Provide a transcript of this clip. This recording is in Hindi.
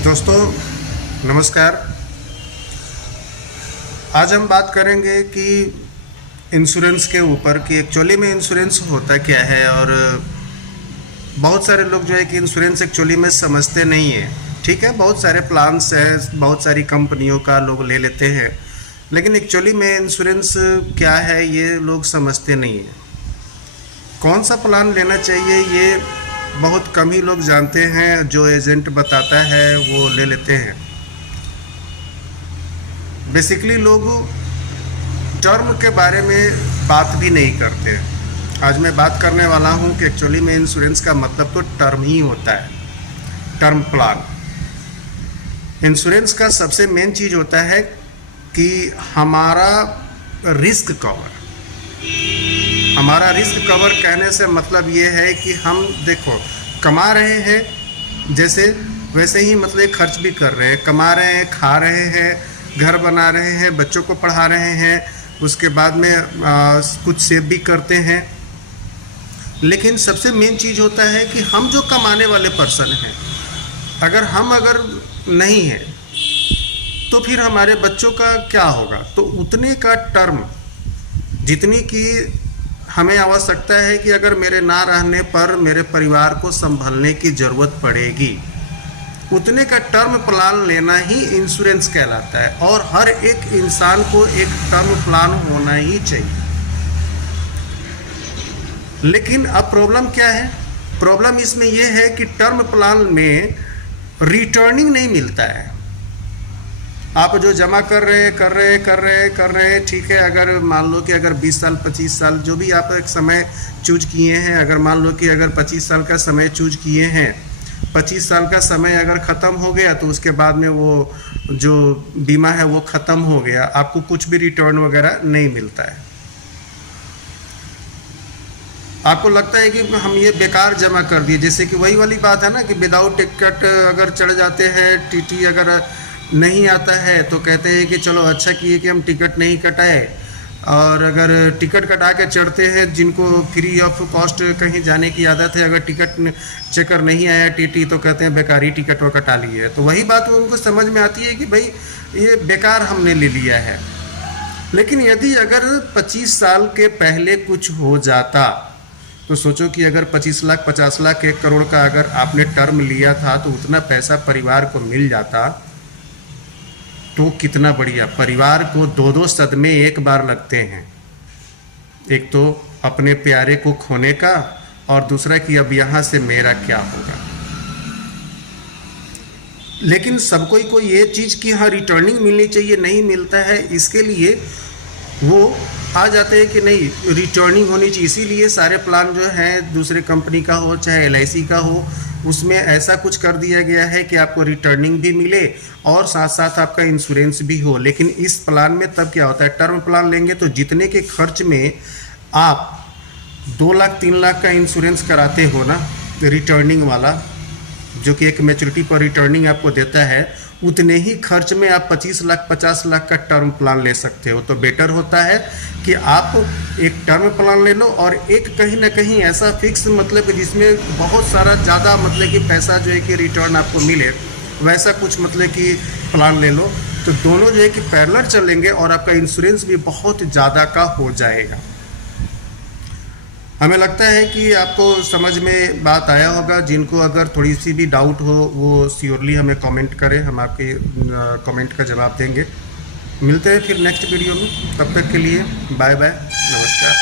दोस्तों नमस्कार। आज हम बात करेंगे कि इंश्योरेंस के ऊपर कि एक्चुअली में इंश्योरेंस होता क्या है। और बहुत सारे लोग जो है कि इंश्योरेंस एक्चुअली में समझते नहीं है। ठीक है, बहुत सारे प्लान्स हैं, बहुत सारी कंपनियों का लोग ले लेते हैं, लेकिन एक्चुअली में इंश्योरेंस क्या है ये लोग समझते नहीं है। कौन सा प्लान लेना चाहिए ये बहुत कम ही लोग जानते हैं। जो एजेंट बताता है वो ले लेते हैं। बेसिकली लोग टर्म के बारे में बात भी नहीं करते। आज मैं बात करने वाला हूं कि एक्चुअली में इंश्योरेंस का मतलब तो टर्म ही होता है, टर्म प्लान। इंश्योरेंस का सबसे मेन चीज़ होता है कि हमारा रिस्क कवर। हमारा रिस्क कवर कहने से मतलब ये है कि हम देखो कमा रहे हैं जैसे वैसे ही मतलब खर्च भी कर रहे हैं, कमा रहे हैं, खा रहे हैं, घर बना रहे हैं, बच्चों को पढ़ा रहे हैं, उसके बाद में कुछ सेव भी करते हैं। लेकिन सबसे मेन चीज़ होता है कि हम जो कमाने वाले पर्सन हैं, अगर नहीं है तो फिर हमारे बच्चों का क्या होगा। तो उतने का टर्म जितनी की हमें आवश्यकता है कि अगर मेरे ना रहने पर मेरे परिवार को संभालने की ज़रूरत पड़ेगी, उतने का टर्म प्लान लेना ही इंश्योरेंस कहलाता है। और हर एक इंसान को एक टर्म प्लान होना ही चाहिए। लेकिन अब प्रॉब्लम क्या है? प्रॉब्लम इसमें यह है कि टर्म प्लान में रिटर्निंग नहीं मिलता है। आप जो जमा कर रहे हैं, ठीक है। अगर मान लो कि अगर 20 साल 25 साल जो भी आप एक समय चूज किए हैं, अगर मान लो कि अगर 25 साल का समय चूज किए हैं, 25 साल का समय अगर ख़त्म हो गया तो उसके बाद में वो जो बीमा है वो ख़त्म हो गया, आपको कुछ भी रिटर्न वगैरह नहीं मिलता है। आपको लगता है कि हम ये बेकार जमा कर दिए। जैसे कि वही वाली बात है ना कि विदाउट टिकट अगर चढ़ जाते हैं, टीटी अगर नहीं आता है तो कहते हैं कि चलो अच्छा किए कि हम टिकट नहीं कटाए। और अगर टिकट कटा के चढ़ते हैं, जिनको फ्री ऑफ कॉस्ट कहीं जाने की आदत है, अगर टिकट चेकर नहीं आया टीटी तो कहते हैं बेकार ही टिकट वो कटा लिए है। तो वही बात उनको समझ में आती है कि भाई ये बेकार हमने ले लिया है। लेकिन यदि अगर 25 साल के पहले कुछ हो जाता तो सोचो कि अगर 25 लाख 50 लाख 1 करोड़ का अगर आपने टर्म लिया था तो उतना पैसा परिवार को मिल जाता तो कितना बढ़िया। परिवार को दो सदमे एक बार लगते हैं। एक तो अपने प्यारे को खोने का, और दूसरा कि अब यहाँ से मेरा क्या होगा। लेकिन सबको ही ये चीज़ कि हाँ रिटर्निंग मिलनी चाहिए, नहीं मिलता है। इसके लिए वो आ जाते हैं कि नहीं रिटर्निंग होनी चाहिए। इसीलिए सारे प्लान जो है दूसरे कंपनी का हो चाहे LIC का हो, उसमें ऐसा कुछ कर दिया गया है कि आपको रिटर्निंग भी मिले और साथ साथ आपका इंश्योरेंस भी हो। लेकिन इस प्लान में तब क्या होता है, टर्म प्लान लेंगे तो जितने के खर्च में आप 2 लाख 3 लाख का इंश्योरेंस कराते हो ना, रिटर्निंग वाला जो कि एक मैच्योरिटी पर रिटर्निंग आपको देता है, उतने ही खर्च में आप 25 लाख 50 लाख का टर्म प्लान ले सकते हो। तो बेटर होता है कि आप एक टर्म प्लान ले लो और एक कहीं ना कहीं ऐसा फिक्स मतलब जिसमें बहुत सारा ज़्यादा मतलब कि पैसा जो है कि रिटर्न आपको मिले, वैसा कुछ मतलब कि प्लान ले लो। तो दोनों जो है कि पैरेलल चलेंगे और आपका इंश्योरेंस भी बहुत ज़्यादा का हो जाएगा। हमें लगता है कि आपको समझ में बात आया होगा। जिनको अगर थोड़ी सी भी डाउट हो वो श्योरली हमें कमेंट करें, हम आपके कमेंट का जवाब देंगे। मिलते हैं फिर नेक्स्ट वीडियो में, तब तक के लिए बाय बाय, नमस्कार।